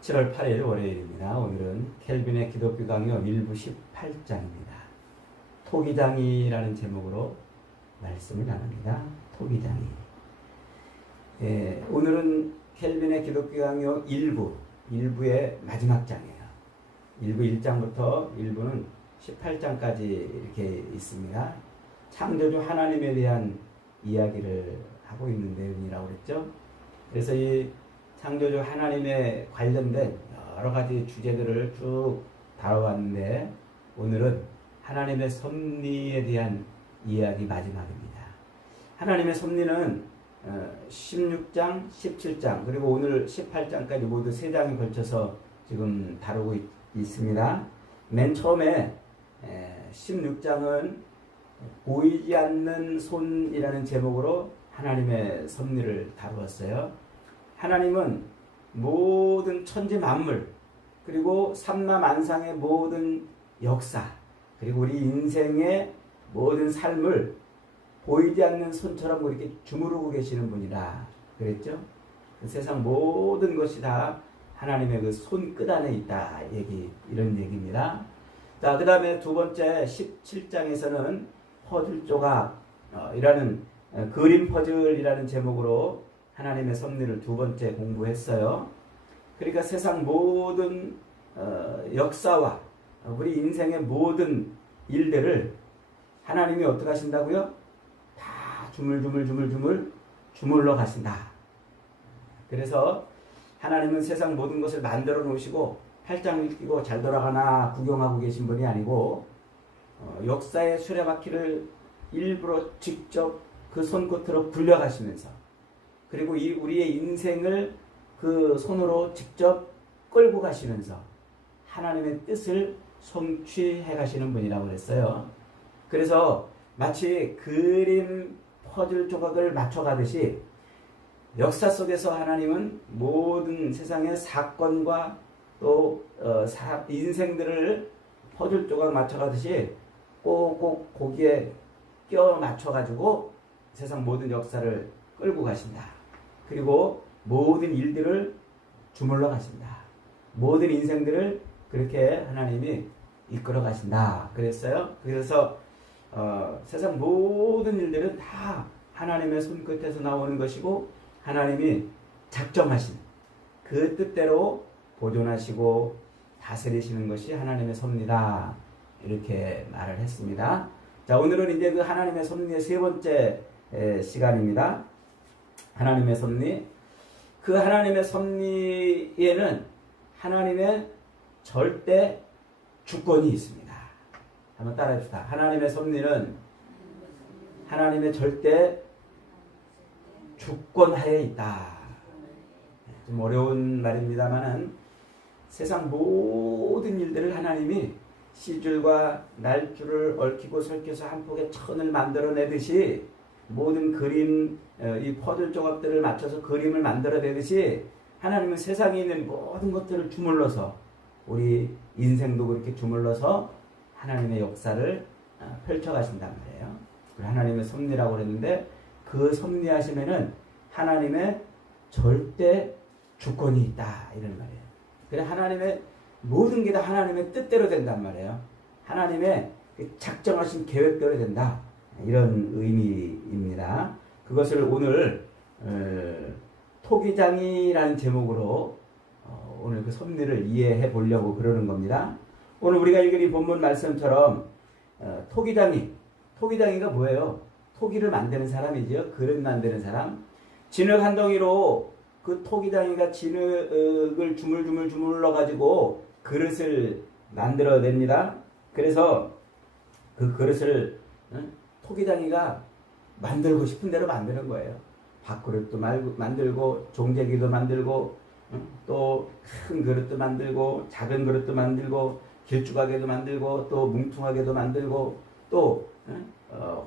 7월 8일 월요일입니다. 오늘은 켈빈의 기독교 강요 1부 18장입니다. 토기장이라는 제목으로 말씀을 나눕니다. 토기장이. 오늘은 켈빈의 기독교 강요 1부의 마지막 장이에요. 1부 1장부터 1부는 18장까지 이렇게 있습니다. 창조주 하나님에 대한 이야기를 하고 있는 내용이라고 그랬죠. 그래서 이 창조주 하나님에 관련된 여러 가지 주제들을 쭉 다뤄왔는데 오늘은 하나님의 섭리에 대한 이야기 마지막입니다. 하나님의 섭리는 16장, 17장 그리고 오늘 18장까지 모두 3장에 걸쳐서 지금 다루고 있습니다. 맨 처음에 16장은 보이지 않는 손이라는 제목으로 하나님의 섭리를 다루었어요. 하나님은 모든 천지 만물 그리고 삼라만상의 모든 역사 그리고 우리 인생의 모든 삶을 보이지 않는 손처럼 이렇게 주무르고 계시는 분이라 그랬죠. 세상 모든 것이 다 하나님의 그 손끝 안에 있다 이런 얘기입니다. 자, 그 다음에 두 번째 17장에서는 퍼즐 조각이라는 그림 퍼즐이라는 제목으로 하나님의 섭리를 두 번째 공부했어요. 그러니까 세상 모든 역사와 우리 인생의 모든 일들을 하나님이 어떻게 하신다고요? 다 주물러 가신다. 그래서 하나님은 세상 모든 것을 만들어 놓으시고 팔짱을 끼고 잘 돌아가나 구경하고 계신 분이 아니고 역사의 수레바퀴를 일부러 직접 그 손끝으로 굴려가시면서 그리고 우리의 인생을 그 손으로 직접 끌고 가시면서 하나님의 뜻을 성취해 가시는 분이라고 그랬어요. 그래서 마치 그림 퍼즐 조각을 맞춰가듯이 역사 속에서 하나님은 모든 세상의 사건과 또 인생들을 퍼즐 조각 맞춰가듯이 꼭꼭 거기에 껴 맞춰가지고 세상 모든 역사를 끌고 가신다. 그리고 모든 일들을 주물러 가신다. 모든 인생들을 그렇게 하나님이 이끌어 가신다. 그랬어요. 그래서 세상 모든 일들은 다 하나님의 손끝에서 나오는 것이고 하나님이 작정하신 그 뜻대로 보존하시고 다스리시는 것이 하나님의 섭리다. 이렇게 말을 했습니다. 자, 오늘은 이제 그 하나님의 섭리의 세 번째 시간입니다. 하나님의 섭리. 그 하나님의 섭리에는 하나님의 절대 주권이 있습니다. 한번 따라해 봅시다. 하나님의 섭리는 하나님의 절대 주권하에 있다. 좀 어려운 말입니다만은 세상 모든 일들을 하나님이 시줄과 날줄을 얽히고 설켜서 한 폭의 천을 만들어내듯이 모든 그림, 이 퍼즐 조각들을 맞춰서 그림을 만들어내듯이 하나님은 세상에 있는 모든 것들을 주물러서 우리 인생도 그렇게 주물러서 하나님의 역사를 펼쳐가신단 말이에요. 하나님의 섭리라고 그랬는데 그 섭리하심에는 하나님의 절대 주권이 있다 이런 말이에요. 그래 하나님의 모든 게 다 하나님의 뜻대로 된단 말이에요. 하나님의 작정하신 계획대로 된다. 이런 의미입니다. 그것을 오늘 토기장이라는 제목으로 오늘 그 섭리를 이해해 보려고 그러는 겁니다. 오늘 우리가 읽은 이 본문 말씀처럼 토기장이가 뭐예요? 토기를 만드는 사람이죠. 그릇 만드는 사람. 진흙 한 덩이로 그 토기장이가 진흙을 주물러 가지고 그릇을 만들어냅니다. 그래서 그 그릇을 토기장이가 만들고 싶은 대로 만드는 거예요. 밥그릇도 만들고 종재기도 만들고 또 큰 그릇도 만들고 작은 그릇도 만들고 길쭉하게도 만들고 또 뭉퉁하게도 만들고 또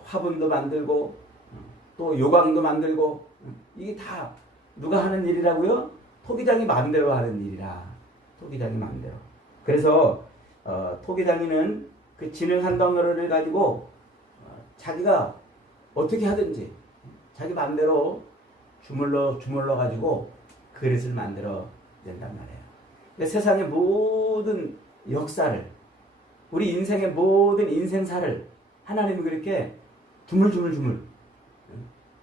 화분도 만들고 또 요강도 만들고 이게 다 누가 하는 일이라고요? 토기장이 마음대로 하는 일이라. 토기장이 마음대로. 그래서 토기장이는 그 진흙 한 덩어리를 가지고 자기가 어떻게 하든지 자기 마음대로 주물러 가지고 그릇을 만들어 낸단 말이에요. 세상의 모든 역사를, 우리 인생의 모든 인생사를 하나님이 그렇게 주물주물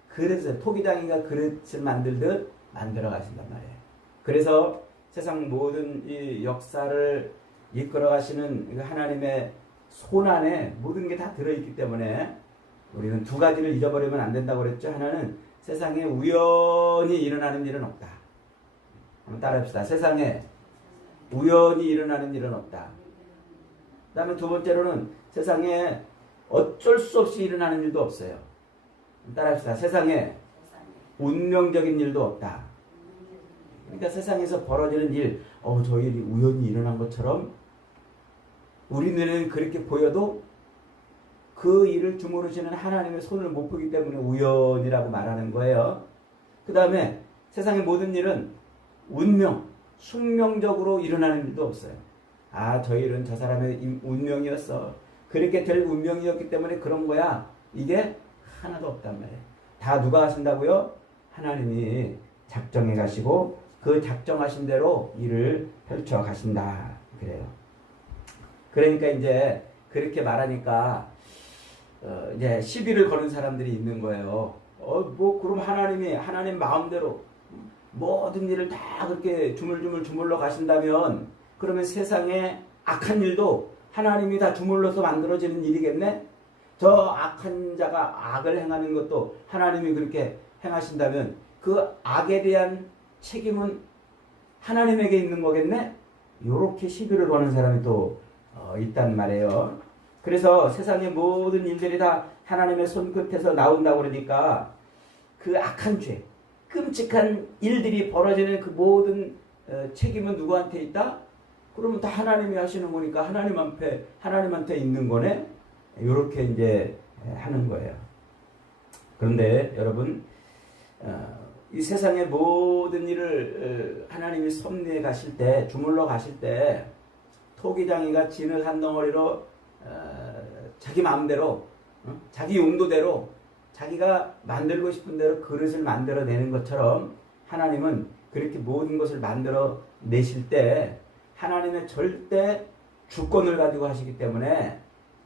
그래서 토기장이가 그릇을 만들듯 만들어 가신단 말이에요. 그래서 세상 모든 이 역사를 이끌어 가시는 하나님의 손 안에 모든 게 다 들어있기 때문에 우리는 두 가지를 잊어버리면 안 된다고 그랬죠. 하나는 세상에 우연히 일어나는 일은 없다. 한번 따라합시다. 세상에 우연히 일어나는 일은 없다. 그 다음에 두 번째로는 세상에 어쩔 수 없이 일어나는 일도 없어요. 따라합시다. 세상에 운명적인 일도 없다. 그러니까 세상에서 벌어지는 일, 저 일이 우연히 일어난 것처럼 우리 눈에는 그렇게 보여도 그 일을 주무르시는 하나님의 손을 못 보기 때문에 우연이라고 말하는 거예요. 그 다음에 세상의 모든 일은 운명, 숙명적으로 일어나는 일도 없어요. 저 일은 저 사람의 운명이었어. 그렇게 될 운명이었기 때문에 그런 거야. 이게 하나도 없단 말이에요. 다 누가 하신다고요? 하나님이 작정해 가시고 그 작정하신 대로 일을 펼쳐 가신다. 그래요. 그러니까 이제 그렇게 말하니까 이제 시비를 거는 사람들이 있는 거예요. 그럼 하나님 마음대로 모든 일을 다 그렇게 주물러 가신다면 그러면 세상에 악한 일도 하나님이 다 주물러서 만들어지는 일이겠네? 저 악한 자가 악을 행하는 것도 하나님이 그렇게 행하신다면 그 악에 대한 책임은 하나님에게 있는 거겠네? 요렇게 시비를 거는 사람이 또 있단 말이에요. 그래서 세상의 모든 일들이 다 하나님의 손끝에서 나온다고 그러니까 그 악한 죄, 끔찍한 일들이 벌어지는 그 모든 책임은 누구한테 있다? 그러면 다 하나님이 하시는 거니까 하나님한테 있는 거네? 이렇게 이제 하는 거예요. 그런데 여러분, 이 세상의 모든 일을 하나님이 섭리해 가실 때, 주물러 가실 때, 토기장이가 진을 한 덩어리로 자기 마음대로, 자기 용도대로, 자기가 만들고 싶은 대로 그릇을 만들어내는 것처럼 하나님은 그렇게 모든 것을 만들어 내실 때 하나님의 절대 주권을 가지고 하시기 때문에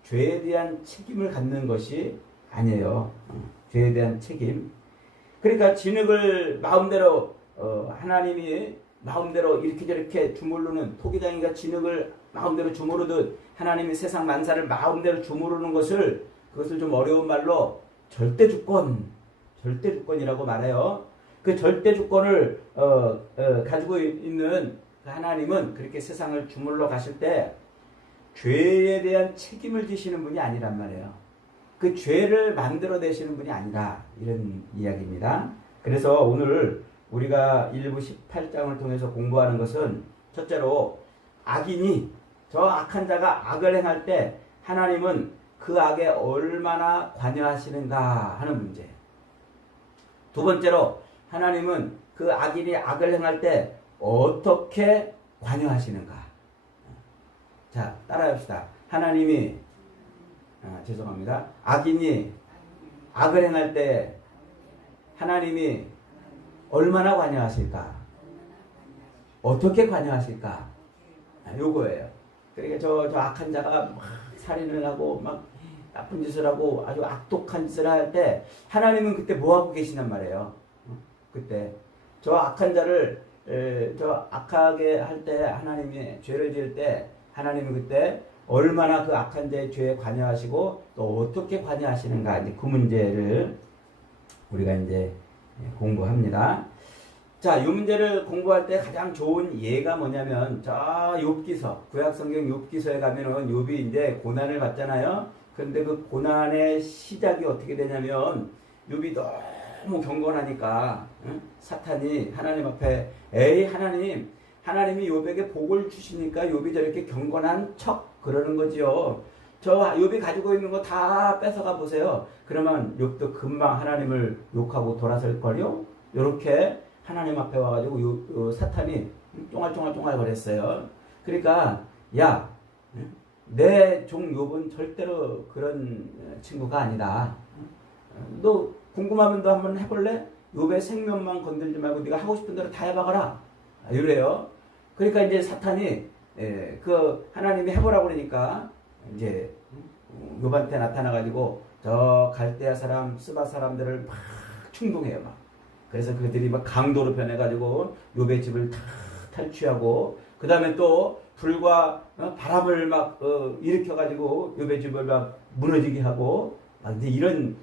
죄에 대한 책임을 갖는 것이 아니에요. 죄에 대한 책임. 그러니까 진흙을 마음대로 하나님이 마음대로 이렇게 저렇게 주무르는 토기장이가 진흙을 마음대로 주무르듯 하나님이 세상 만사를 마음대로 주무르는 그것을 좀 어려운 말로 절대주권이라고 말해요. 그 절대주권을 가지고 있는 하나님은 그렇게 세상을 주물러 가실 때 죄에 대한 책임을 지시는 분이 아니란 말이에요. 그 죄를 만들어내시는 분이 아니라 이런 이야기입니다. 그래서 오늘 우리가 1부 18장을 통해서 공부하는 것은 첫째로 악인이 저 악한 자가 악을 행할 때 하나님은 그 악에 얼마나 관여하시는가 하는 문제. 두 번째로 하나님은 그 악인이 악을 행할 때 어떻게 관여하시는가. 자, 따라합시다. 하나님이 죄송합니다. 악인이 악을 행할 때 하나님이 얼마나 관여하실까? 어떻게 관여하실까? 요거예요. 그러니까 저 악한 자가 막 살인을 하고 막 나쁜 짓을 하고 아주 악독한 짓을 할 때 하나님은 그때 뭐 하고 계시단 말이에요. 그때 저 악한 자를 저 악하게 할 때 하나님이 죄를 지을 때 하나님은 그때 얼마나 그 악한 자의 죄에 관여하시고 또 어떻게 관여하시는가 이제 그 문제를 우리가 이제 공부합니다. 자, 이 문제를 공부할 때 가장 좋은 예가 뭐냐면 저 욥기서 구약성경 욥기서에 가면은 욥이 이제 고난을 받잖아요. 그런데 그 고난의 시작이 어떻게 되냐면 욥이 너무 경건하니까 사탄이 하나님 앞에 하나님이 욥에게 복을 주시니까 욥이 저렇게 경건한 척 그러는 거지요. 저 욥이 가지고 있는 거 다 뺏어가 보세요. 그러면 욥도 금방 하나님을 욕하고 돌아설 걸요. 이렇게 하나님 앞에 와가지고 사탄이 쫑알쫑알 거렸어요. 그러니까 야, 내 종 욥은 절대로 그런 친구가 아니다. 너 궁금하면 너 한번 해볼래? 욥의 생명만 건들지 말고 네가 하고 싶은 대로 다 해봐거라. 이래요. 그러니까 이제 사탄이 그 하나님이 해보라고 그러니까 이제 요한테 나타나가지고 저 갈대아 사람, 스바 사람들을 막 충동해요. 막. 그래서 그들이 막 강도로 변해가지고 욥의 집을 다 탈취하고 그 다음에 또 불과 바람을 막 일으켜가지고 욥의 집을 막 무너지게 하고 막 이제 이런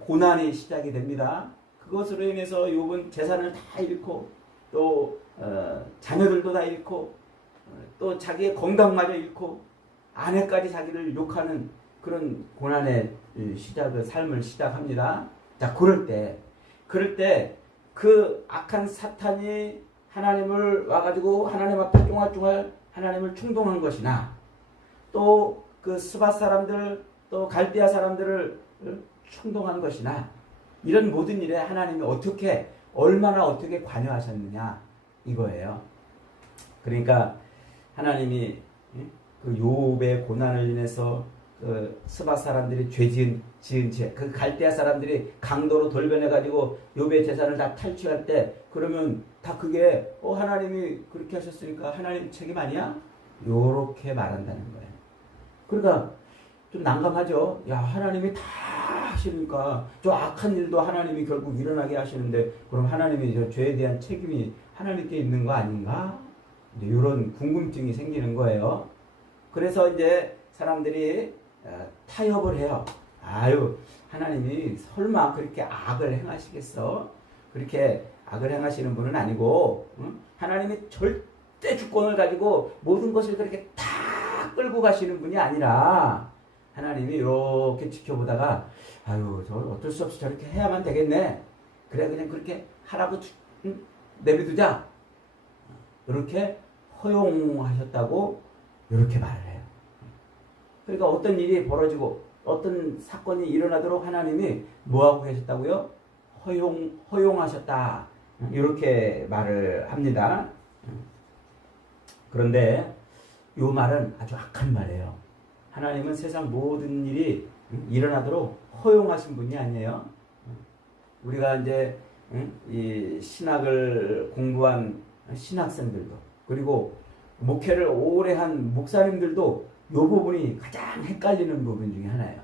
고난이 시작이 됩니다. 그것으로 인해서 욥은 재산을 다 잃고 또 자녀들도 다 잃고 또 자기의 건강마저 잃고 아내까지 자기를 욕하는 그런 고난의 삶을 시작합니다. 자, 그럴 때 그 악한 사탄이 하나님을 와가지고 하나님 앞에 쫑알쫑알 하나님을 충동한 것이나 또 그 스바 사람들 또 갈대아 사람들을 충동한 것이나 이런 모든 일에 하나님이 얼마나 어떻게 관여하셨느냐 이거예요. 그러니까 하나님이 그 욥의 고난을 인해서 그 스바 사람들이 지은 죄, 그 갈대아 사람들이 강도로 돌변해가지고 욥의 재산을 다 탈취할 때 그러면 다 그게 하나님이 그렇게 하셨으니까 하나님 책임 아니야? 요렇게 말한다는 거예요. 그러니까 좀 난감하죠. 야, 하나님이 다 하시니까 저 악한 일도 하나님이 결국 일어나게 하시는데 그럼 하나님이 저 죄에 대한 책임이 하나님께 있는 거 아닌가? 이제 이런 궁금증이 생기는 거예요. 그래서 이제 사람들이 타협을 해요. 아유, 하나님이 설마 그렇게 악을 행하시겠어? 그렇게 악을 행하시는 분은 아니고 하나님이 절대 주권을 가지고 모든 것을 그렇게 다 끌고 가시는 분이 아니라 하나님이 이렇게 지켜보다가 아유, 저 어쩔 수 없이 저렇게 해야만 되겠네. 그래, 그냥 그렇게 하라고 내비두자. 이렇게 허용하셨다고 이렇게 말을 해요. 그러니까 어떤 일이 벌어지고 어떤 사건이 일어나도록 하나님이 뭐하고 계셨다고요? 허용하셨다. 이렇게 말을 합니다. 그런데 이 말은 아주 악한 말이에요. 하나님은 세상 모든 일이 일어나도록 허용하신 분이 아니에요. 우리가 이제 이 신학을 공부한 신학생들도 그리고 목회를 오래 한 목사님들도 이 부분이 가장 헷갈리는 부분 중에 하나예요.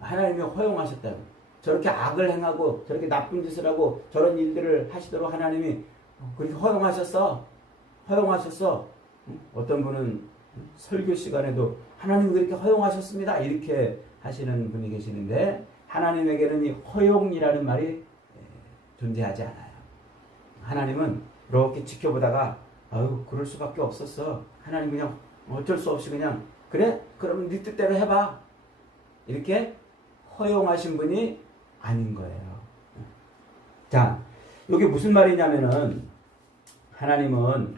하나님이 허용하셨다고. 저렇게 악을 행하고 저렇게 나쁜 짓을 하고 저런 일들을 하시도록 하나님이 그렇게 허용하셨어. 어떤 분은 설교 시간에도 하나님이 그렇게 허용하셨습니다. 이렇게 하시는 분이 계시는데 하나님에게는 이 허용이라는 말이 존재하지 않아요. 하나님은 이렇게 지켜보다가 아유, 그럴 수밖에 없었어. 하나님 그냥 어쩔 수 없이 그냥 그래? 그러면 네 뜻대로 해봐. 이렇게 허용하신 분이 아닌 거예요. 자, 여기 무슨 말이냐면은 하나님은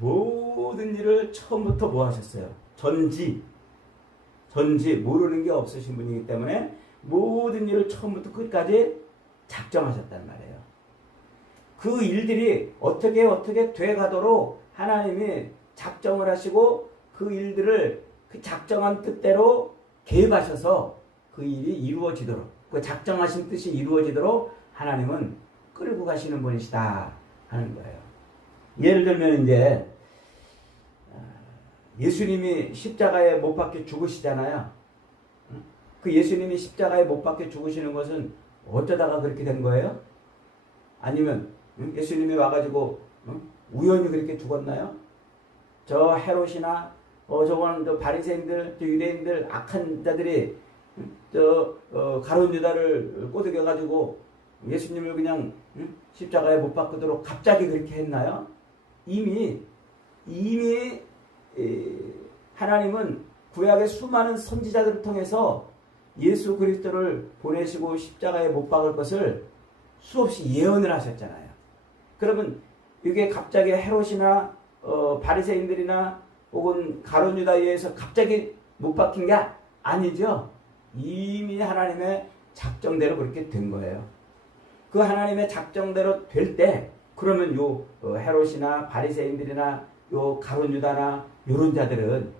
모든 일을 처음부터 뭐 하셨어요? 전지 모르는 게 없으신 분이기 때문에 모든 일을 처음부터 끝까지 작정하셨단 말이에요. 그 일들이 어떻게 돼가도록 하나님이 작정을 하시고 그 일들을 그 작정한 뜻대로 개입하셔서 그 일이 이루어지도록 그 작정하신 뜻이 이루어지도록 하나님은 끌고 가시는 분이시다 하는 거예요. 예를 들면 이제 예수님이 십자가에 못 박혀 죽으시잖아요. 그 예수님이 십자가에 못 박혀 죽으시는 것은 어쩌다가 그렇게 된 거예요? 아니면 예수님이 와가지고 우연히 그렇게 죽었나요? 저 헤롯이나 저건 저 바리새인들, 저 유대인들 악한 자들이 가룟 유다를 꼬드겨가지고 예수님을 그냥 십자가에 못 박도록 갑자기 그렇게 했나요? 이미 하나님은 구약의 수많은 선지자들을 통해서 예수 그리스도를 보내시고 십자가에 못 박을 것을 수없이 예언을 하셨잖아요. 그러면 이게 갑자기 헤롯이나 바리새인들이나 혹은 가룟 유다에 의해서 갑자기 못 박힌 게 아니죠. 이미 하나님의 작정대로 그렇게 된 거예요. 그 하나님의 작정대로 될 때 그러면 요 헤롯이나 바리새인들이나 요 가룟 유다나 요런 자들은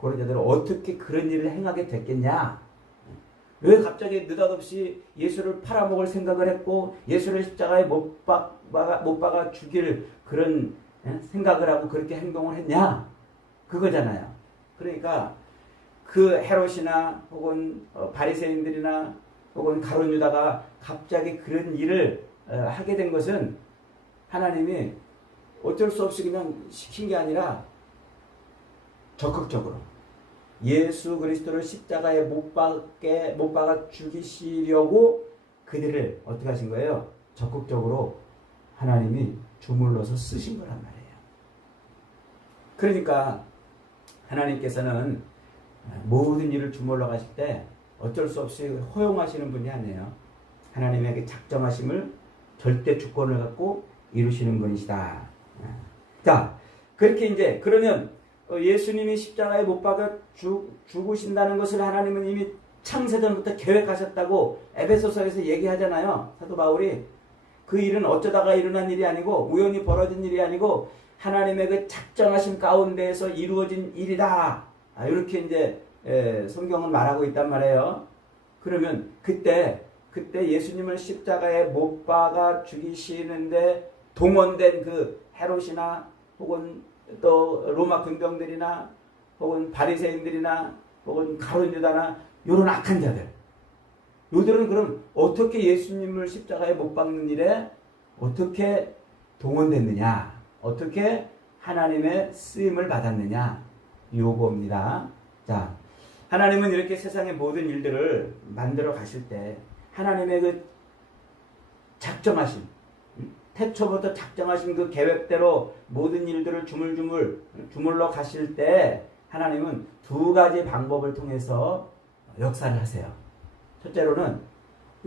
그런 자들은 어떻게 그런 일을 행하게 됐겠냐? 왜 갑자기 느닷없이 예수를 팔아먹을 생각을 했고 예수를 십자가에 못 박아 죽일 그런 생각을 하고 그렇게 행동을 했냐? 그거잖아요. 그러니까 그 헤롯이나 혹은 바리새인들이나 혹은 가룟 유다가 갑자기 그런 일을 하게 된 것은 하나님이 어쩔 수 없이 그냥 시킨 게 아니라 적극적으로 예수 그리스도를 십자가에 못 박아 죽이시려고 그들을 어떻게 하신 거예요? 적극적으로 하나님이 주물러서 쓰신 거란 말이에요. 그러니까 하나님께서는 모든 일을 주물러 가실 때 어쩔 수 없이 허용하시는 분이 아니에요. 하나님에게 작정하심을 절대 주권을 갖고 이루시는 분이시다. 자, 그렇게 이제 그러면 예수님이 십자가에 못 박아 죽으신다는 것을 하나님은 이미 창세전부터 계획하셨다고 에베소서에서 얘기하잖아요. 사도 바울이. 그 일은 어쩌다가 일어난 일이 아니고 우연히 벌어진 일이 아니고 하나님의 그 작정하신 가운데에서 이루어진 일이다. 이렇게 이제 성경은 말하고 있단 말이에요. 그러면 그때 예수님을 십자가에 못 박아 죽이시는데 동원된 그 헤롯이나 혹은 또 로마 군병들이나 혹은 바리새인들이나 혹은 가룟 유다나 이런 악한 자들, 요들은 그럼 어떻게 예수님을 십자가에 못 박는 일에 어떻게 동원됐느냐, 어떻게 하나님의 쓰임을 받았느냐, 요겁니다. 자, 하나님은 이렇게 세상의 모든 일들을 만들어 가실 때 하나님의 그 작정하신, 태초부터 작정하신 그 계획대로 모든 일들을 주물러 가실 때 하나님은 두 가지 방법을 통해서 역사를 하세요. 첫째로는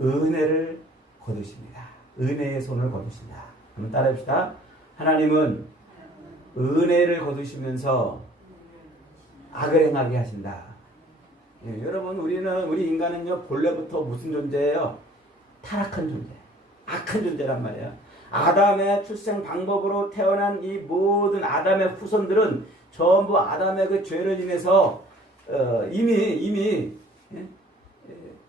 은혜를 거두십니다. 은혜의 손을 거두신다. 한번 따라해봅시다. 하나님은 은혜를 거두시면서 악을 행하게 하신다. 예, 여러분, 우리 인간은요, 본래부터 무슨 존재예요? 타락한 존재, 악한 존재란 말이에요. 아담의 출생 방법으로 태어난 이 모든 아담의 후손들은 전부 아담의 그 죄를 인해서 이미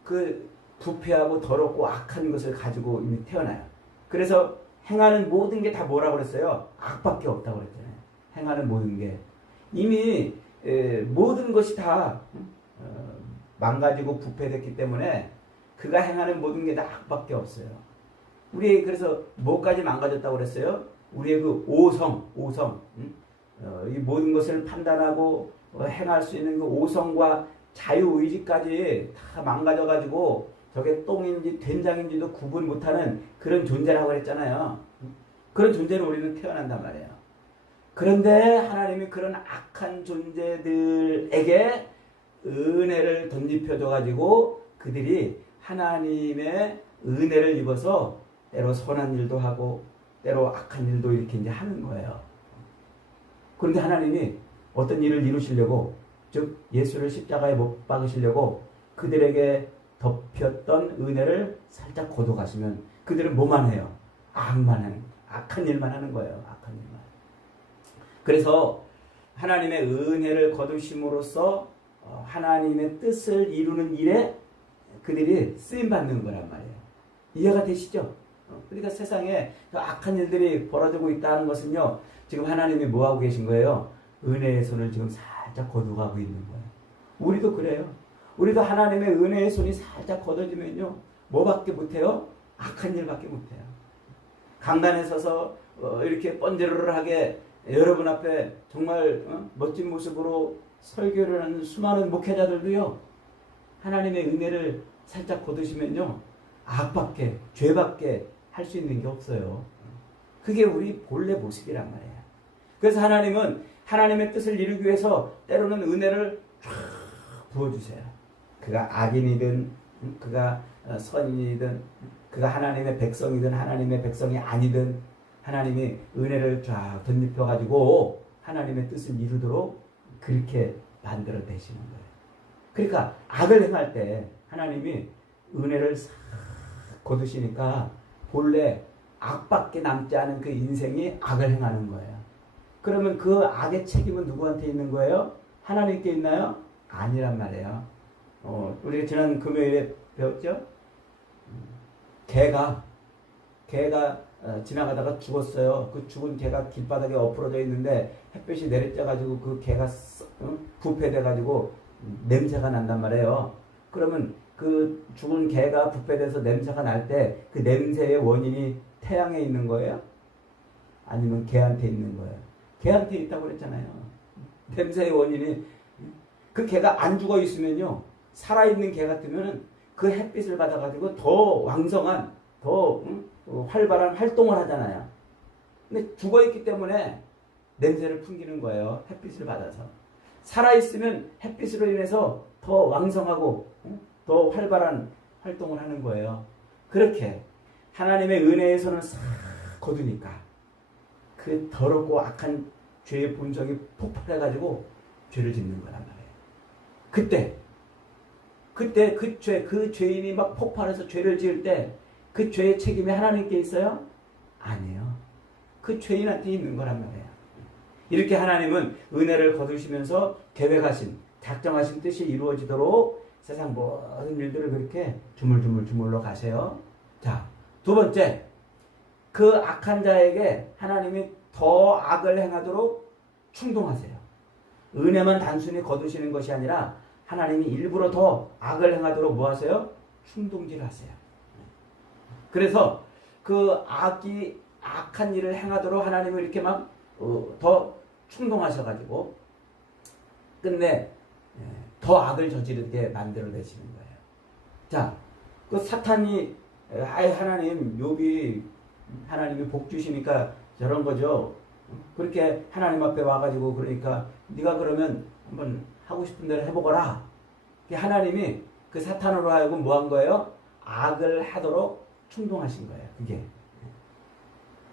그 부패하고 더럽고 악한 것을 가지고 이미 태어나요. 그래서 행하는 모든 게 다 뭐라고 그랬어요? 악밖에 없다고 그랬잖아요. 행하는 모든 게 이미 모든 것이 다 망가지고 부패됐기 때문에 그가 행하는 모든 게 다 악밖에 없어요. 우리 그래서 뭐까지 망가졌다고 그랬어요? 우리의 그 오성, 이 모든 것을 판단하고 행할 수 있는 그 오성과 자유의지까지 다 망가져가지고 저게 똥인지 된장인지도 구분 못하는 그런 존재라고 했잖아요. 그런 존재로 우리는 태어난단 말이에요. 그런데 하나님이 그런 악한 존재들에게 은혜를 덧입혀줘가지고 그들이 하나님의 은혜를 입어서 때로 선한 일도 하고 때로 악한 일도 이렇게 이제 하는 거예요. 그런데 하나님이 어떤 일을 이루시려고, 즉 예수를 십자가에 못 박으시려고 그들에게 덮였던 은혜를 살짝 거둬가시면 그들은 뭐만 해요? 악한 일만 하는 거예요. 악한 일만. 그래서 하나님의 은혜를 거두심으로써 하나님의 뜻을 이루는 일에 그들이 쓰임받는 거란 말이에요. 이해가 되시죠? 그러니까 세상에 악한 일들이 벌어지고 있다는 것은요, 지금 하나님이 뭐하고 계신 거예요? 은혜의 손을 지금 살짝 거두가고 있는 거예요. 우리도 그래요. 우리도 하나님의 은혜의 손이 살짝 걷어지면요, 뭐밖에 못해요? 악한 일밖에 못해요. 강단에 서서 이렇게 번제로를 여러분 앞에 정말 멋진 모습으로 설교를 하는 수많은 목회자들도요, 하나님의 은혜를 살짝 거두시면요, 악밖에, 죄밖에 할 수 있는 게 없어요. 그게 우리 본래 모습이란 말이에요. 그래서 하나님은 하나님의 뜻을 이루기 위해서 때로는 은혜를 쫙 부어주세요. 그가 악인이든 그가 선인이든 그가 하나님의 백성이든 하나님의 백성이 아니든 하나님이 은혜를 쫙 덧입혀가지고 하나님의 뜻을 이루도록 그렇게 만들어 내시는 거예요. 그러니까 악을 행할 때 하나님이 은혜를 싹 거두시니까 본래 악밖에 남지 않은 그 인생이 악을 행하는 거예요. 그러면 그 악의 책임은 누구한테 있는 거예요? 하나님께 있나요? 아니란 말이에요. 우리가 지난 금요일에 배웠죠? 개가 지나가다가 죽었어요. 그 죽은 개가 길바닥에 엎어져 있는데 햇볕이 내리쬐가지고 그 개가 부패돼가지고 냄새가 난단 말이에요. 그러면 그 죽은 개가 부패돼서 냄새가 날 때 그 냄새의 원인이 태양에 있는 거예요? 아니면 개한테 있는 거예요? 개한테 있다고 그랬잖아요. 냄새의 원인이. 그 개가 안 죽어 있으면요, 살아있는 개 같으면 그 햇빛을 받아가지고 더 왕성한, 더 활발한 활동을 하잖아요. 근데 죽어 있기 때문에 냄새를 풍기는 거예요. 햇빛을 받아서. 살아있으면 햇빛으로 인해서 더 왕성하고 더 활발한 활동을 하는 거예요. 그렇게 하나님의 은혜에서는 싹 거두니까 그 더럽고 악한 죄의 본성이 폭발해가지고 죄를 짓는 거란 말이에요. 그때 그 죄인이 막 폭발해서 죄를 지을 때 그 죄의 책임이 하나님께 있어요? 아니에요. 그 죄인한테 있는 거란 말이에요. 이렇게 하나님은 은혜를 거두시면서 계획하신, 작정하신 뜻이 이루어지도록 세상 모든 일들을 그렇게 주물러 가세요. 자, 두 번째, 그 악한 자에게 하나님이 더 악을 행하도록 충동하세요. 은혜만 단순히 거두시는 것이 아니라 하나님이 일부러 더 악을 행하도록 뭐 하세요? 충동질하세요. 그래서 그 악한 일을 행하도록 하나님을 이렇게 막 더 충동하셔가지고 끝내 더 악을 저지르게 만들어내시는 거예요. 자, 그 사탄이 하나님 욥이 하나님이 복 주시니까 저런 거죠. 그렇게 하나님 앞에 와가지고 그러니까 네가 그러면 한번 하고 싶은 대로 해보거라. 하나님이 그 사탄으로 하여금 뭐 한 거예요? 악을 하도록 충동하신 거예요. 그게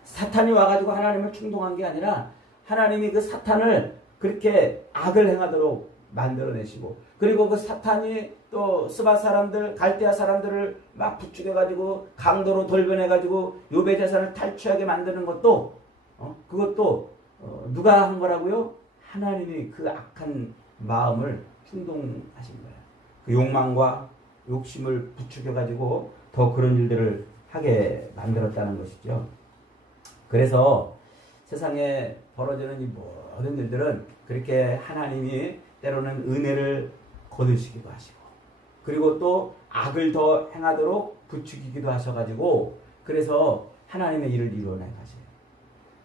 사탄이 와가지고 하나님을 충동한 게 아니라 하나님이 그 사탄을 그렇게 악을 행하도록 만들어내시고, 그리고 그 사탄이 또 스바 사람들, 갈대아 사람들을 막 부추겨가지고 강도로 돌변해가지고 욥의 재산을 탈취하게 만드는 것도 그것도 누가 한 거라고요? 하나님이 그 악한 마음을 충동하신 거예요. 그 욕망과 욕심을 부추겨가지고 더 그런 일들을 하게 만들었다는 것이죠. 그래서 세상에 벌어지는 이 모든 일들은 그렇게 하나님이 때로는 은혜를 거두시기도 하시고, 그리고 또 악을 더 행하도록 부추기기도 하셔가지고, 그래서 하나님의 일을 이루어내 가세요.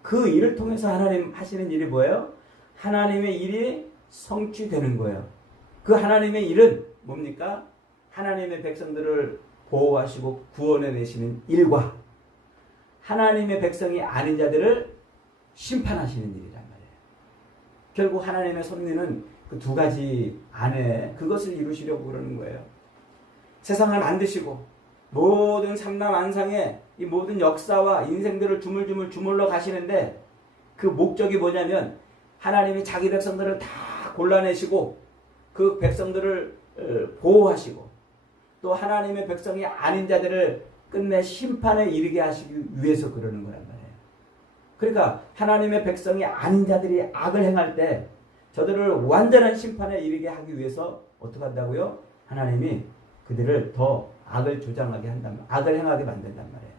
그 일을 통해서 하나님 하시는 일이 뭐예요? 하나님의 일이 성취되는 거예요. 그 하나님의 일은 뭡니까? 하나님의 백성들을 보호하시고 구원해내시는 일과 하나님의 백성이 아닌 자들을 심판하시는 일이란 말이에요. 결국 하나님의 섭리는 그 두 가지 안에 그것을 이루시려고 그러는 거예요. 세상을 만드시고 모든 삼라만상의 이 모든 역사와 인생들을 주물러 가시는데 그 목적이 뭐냐면 하나님이 자기 백성들을 다 골라내시고 그 백성들을 보호하시고 또 하나님의 백성이 아닌 자들을 끝내 심판에 이르게 하시기 위해서 그러는 거란 말이에요. 그러니까 하나님의 백성이 아닌 자들이 악을 행할 때 저들을 완전한 심판에 이르게 하기 위해서 어떻게 한다고요? 하나님이 그들을 더 악을 조장하게 한단 말이에요. 악을 행하게 만든단 말이에요.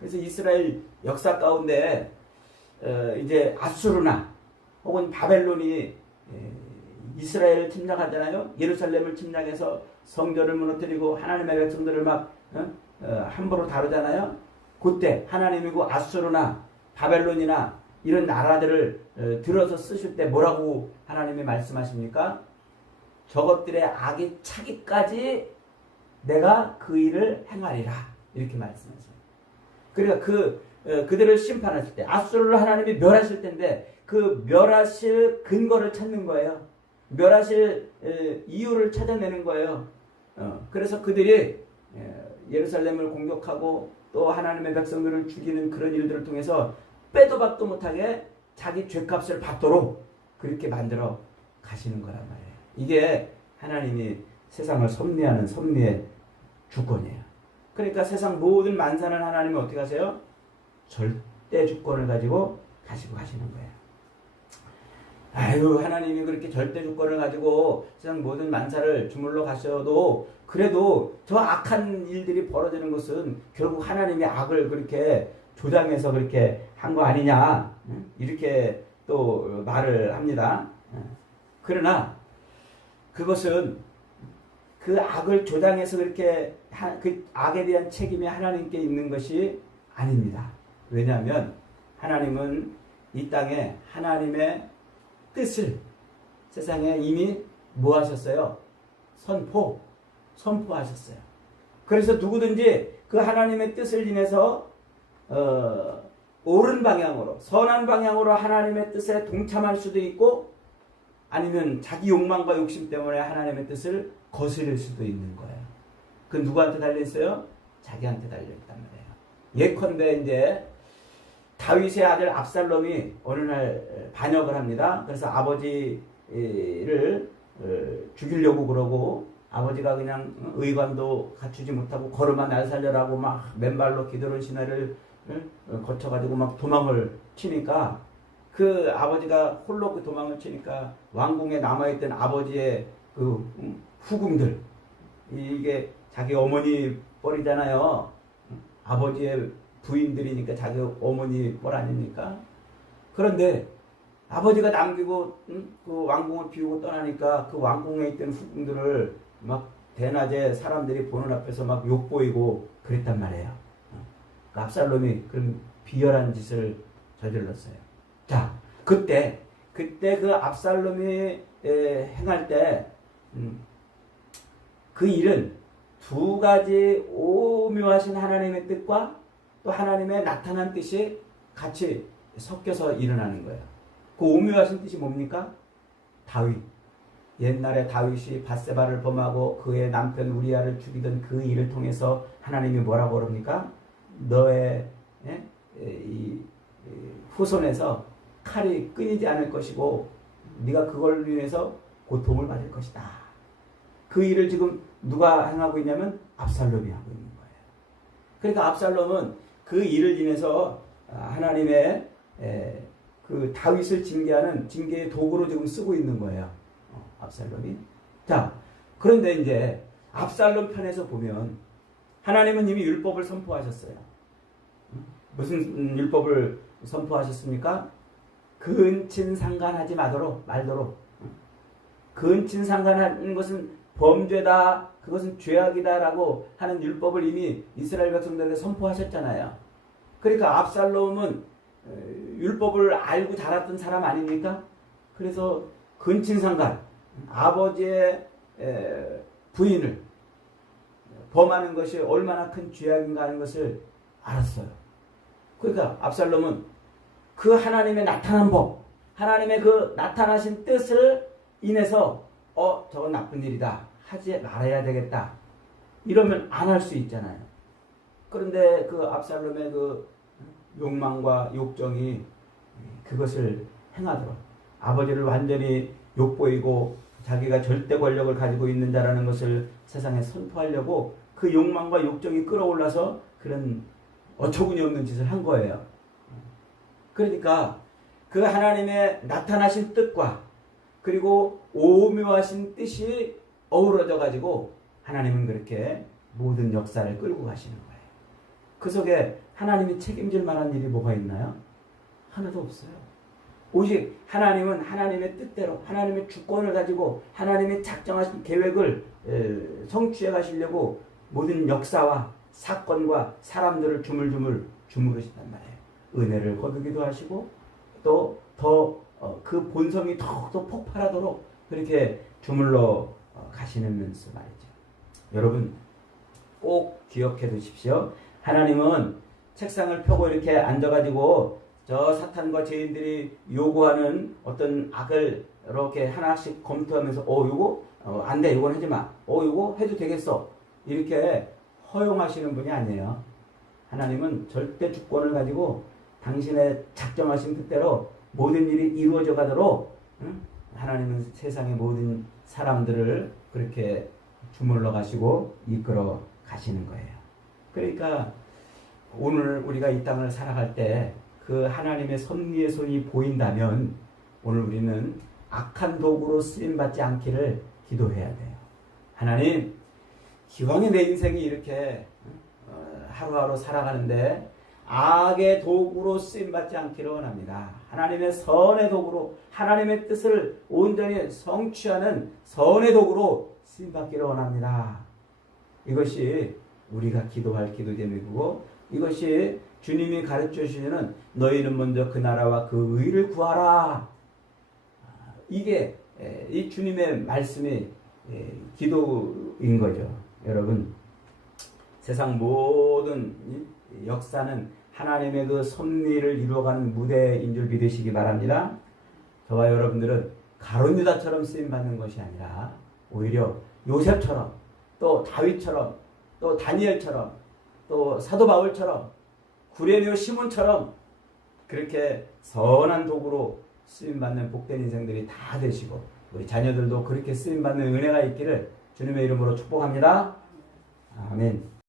그래서 이스라엘 역사 가운데 이제 아수르나 혹은 바벨론이 이스라엘을 침략하잖아요. 예루살렘을 침략해서 성전을 무너뜨리고 하나님의 백성들을 막 함부로 다루잖아요. 그때 하나님이 그 아수르나 바벨론이나 이런 나라들을 들어서 쓰실 때 뭐라고 하나님이 말씀하십니까? 저것들의 악이 차기까지 내가 그 일을 행하리라 이렇게 말씀하세요. 그러니까 그들을 심판하실 때 아수르를 하나님이 멸하실 텐데 그 멸하실 근거를 찾는 거예요. 멸하실 이유를 찾아내는 거예요. 그래서 그들이 예루살렘을 공격하고 또 하나님의 백성들을 죽이는 그런 일들을 통해서 빼도 박도 못하게 자기 죄값을 받도록 그렇게 만들어 가시는 거란 말이에요. 이게 하나님이 세상을 섭리하는 섭리의 주권이에요. 그러니까 세상 모든 만사는 하나님이 어떻게 하세요? 절대 주권을 가지고 가시고 가시는 거예요. 아유, 하나님이 그렇게 절대 주권을 가지고 세상 모든 만사를 주물러 가셔도 그래도 저 악한 일들이 벌어지는 것은 결국 하나님이 악을 그렇게 조장해서 그렇게 한 거 아니냐 이렇게 또 말을 합니다. 그러나 그것은 그 악을 조장해서 그렇게 그 악에 대한 책임이 하나님께 있는 것이 아닙니다. 왜냐하면 하나님은 이 땅에 하나님의 뜻을 세상에 이미 뭐 하셨어요? 선포하셨어요. 그래서 누구든지 그 하나님의 뜻을 인해서 옳은 방향으로 선한 방향으로 하나님의 뜻에 동참할 수도 있고 아니면 자기 욕망과 욕심 때문에 하나님의 뜻을 거스릴 수도 있는 거예요. 그 누구한테 달려있어요? 자기한테 달려있단 말이에요. 예컨대 이제 다윗의 아들 압살롬이 어느 날 반역을 합니다. 그래서 아버지를 죽이려고 그러고 아버지가 그냥 의관도 갖추지 못하고 걸음아 날 살려라고 막 맨발로 기도를 시내를 거쳐가지고 막 도망을 치니까 그 아버지가 홀로 그 도망을 치니까 왕궁에 남아있던 아버지의 그 후궁들 이게 자기 어머니 뻘이잖아요. 아버지의 부인들이니까 자기 어머니 뻘 아닙니까? 그런데 아버지가 남기고 그 왕궁을 비우고 떠나니까 그 왕궁에 있던 후궁들을 막 대낮에 사람들이 보는 앞에서 막 욕보이고 그랬단 말이에요. 그 압살롬이 그런 비열한 짓을 저질렀어요. 자, 그때 그 압살롬이 행할 때 그 일은 두 가지 오묘하신 하나님의 뜻과 또 하나님의 나타난 뜻이 같이 섞여서 일어나는 거예요. 그 오묘하신 뜻이 뭡니까? 다윗. 옛날에 다윗이 밧세바를 범하고 그의 남편 우리아를 죽이던 그 일을 통해서 하나님이 뭐라고 그럽니까? 너의 이 후손에서 칼이 끊이지 않을 것이고 네가 그걸 위해서 고통을 받을 것이다. 그 일을 지금 누가 행하고 있냐면 압살롬이 하고 있는 거예요. 그러니까 압살롬은 그 일을 인해서 하나님의 그 다윗을 징계하는 징계의 도구로 지금 쓰고 있는 거예요. 압살롬이. 자, 그런데 이제 압살롬 편에서 보면 하나님은 이미 율법을 선포하셨어요. 무슨 율법을 선포하셨습니까? 근친상간하지 말도록. 근친상간하는 것은 범죄다, 그것은 죄악이다라고 하는 율법을 이미 이스라엘 백성들에게 선포하셨잖아요. 그러니까 압살롬은 율법을 알고 자랐던 사람 아닙니까? 그래서 근친상간, 아버지의 부인을 범하는 것이 얼마나 큰 죄악인가 하는 것을 알았어요. 그러니까 압살롬은 그 하나님의 나타난 법, 하나님의 그 나타나신 뜻을 인해서 저건 나쁜 일이다, 하지 말아야 되겠다, 이러면 안 할 수 있잖아요. 그런데 그 압살롬의 그 욕망과 욕정이 그것을 행하도록 아버지를 완전히 욕보이고 자기가 절대 권력을 가지고 있는 자라는 것을 세상에 선포하려고 그 욕망과 욕정이 끌어올라서 그런 어처구니 없는 짓을 한 거예요. 그러니까 그 하나님의 나타나신 뜻과 그리고 오묘하신 뜻이 어우러져 가지고 하나님은 그렇게 모든 역사를 끌고 가시는 거예요. 그 속에 하나님이 책임질 만한 일이 뭐가 있나요? 하나도 없어요. 오직 하나님은 하나님의 뜻대로 하나님의 주권을 가지고 하나님이 작정하신 계획을 성취해 가시려고 모든 역사와 사건과 사람들을 주무르신단 말이에요. 은혜를 거두기도 하시고 또 더 그 본성이 더욱더 폭발하도록 그렇게 주물러 가시면서 말이죠. 여러분 꼭 기억해 두십시오. 하나님은 책상을 펴고 이렇게 앉아가지고 저 사탄과 죄인들이 요구하는 어떤 악을 이렇게 하나씩 검토하면서 요거 안 돼, 이건 하지 마, 요거 해도 되겠어, 이렇게 허용하시는 분이 아니에요. 하나님은 절대 주권을 가지고 당신의 작정하신 뜻대로 모든 일이 이루어져 가도록 하나님은 세상의 모든 사람들을 그렇게 주물러 가시고 이끌어 가시는 거예요. 그러니까 오늘 우리가 이 땅을 살아갈 때 그 하나님의 섭리의 손이 보인다면 오늘 우리는 악한 도구로 쓰임받지 않기를 기도해야 돼요. 하나님, 기왕에 내 인생이 이렇게 하루하루 살아가는데 악의 도구로 쓰임받지 않기를 원합니다. 하나님의 선의 도구로 하나님의 뜻을 온전히 성취하는 선의 도구로 쓰임받기를 원합니다. 이것이 우리가 기도할 기도 제목이고 이것이 주님이 가르쳐 주시는 너희는 먼저 그 나라와 그 의를 구하라. 이게 이 주님의 말씀이 기도인 거죠. 여러분, 세상 모든 역사는 하나님의 그 섭리를 이루어가는 무대인 줄 믿으시기 바랍니다. 저와 여러분들은 가룟 유다처럼 쓰임 받는 것이 아니라 오히려 요셉처럼 또 다윗처럼 또 다니엘처럼 또 사도 바울처럼 구레네 시몬처럼 그렇게 선한 도구로 쓰임 받는 복된 인생들이 다 되시고 우리 자녀들도 그렇게 쓰임 받는 은혜가 있기를 주님의 이름으로 축복합니다. 아멘.